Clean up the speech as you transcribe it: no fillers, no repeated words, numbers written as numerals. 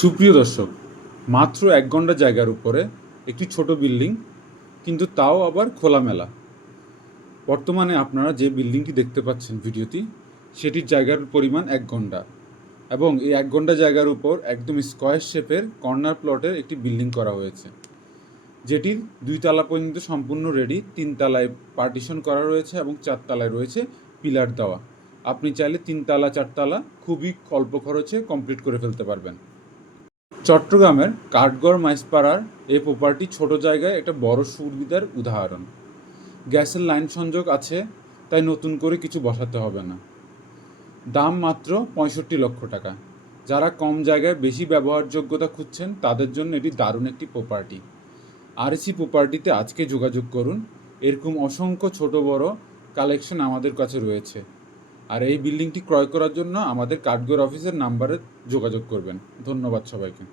সুপ্রিয় দর্শক, মাত্র ১ ঘন্টা জায়গার উপরে একটি ছোট বিল্ডিং, কিন্তু তাও আবার খোলামেলা। বর্তমানে আপনারা যে বিল্ডিংটি দেখতে পাচ্ছেন ভিডিওটি, সেটির জায়গার পরিমাণ ১ ঘন্টা, এবং এই ১ ঘন্টা জায়গার উপর একদম স্কোয়ার শেপের কর্নার প্লটের একটি বিল্ডিং করা হয়েছে, যেটির ২ তলা পর্যন্ত সম্পূর্ণ রেডি। ৩ তলায় পার্টিশন করা রয়েছে এবং ৪ তলায় রয়েছে পিলার দেওয়া। আপনি চাইলে ৩ তলা ৪ তলা খুবই অল্প খরচে কমপ্লিট করে ফেলতে পারবেন। চট্টগ্রামের কাঠগড় মাইজপাড়ার এই প্রপার্টি ছোট জায়গায় একটা বড় সুবিধার উদাহরণ। গ্যাসের লাইন সংযোগ আছে, তাই নতুন করে কিছু বসাতে হবে না। দাম মাত্র ৬৫ লক্ষ টাকা। যারা কম জায়গায় বেশি ব্যবহারযোগ্যতা খুঁজছেন তাদের জন্য এটি দারুণ একটি প্রপার্টি। আরএসি প্রপার্টিতে আজকে যোগাযোগ করুন। এরকম অসংখ্য ছোট বড় কালেকশন আমাদের কাছে রয়েছে। আর এই বিল্ডিংটি ক্রয় করার জন্য আমাদের কাঠগড় অফিসের নাম্বারে যোগাযোগ করবেন। ধন্যবাদ সবাইকে।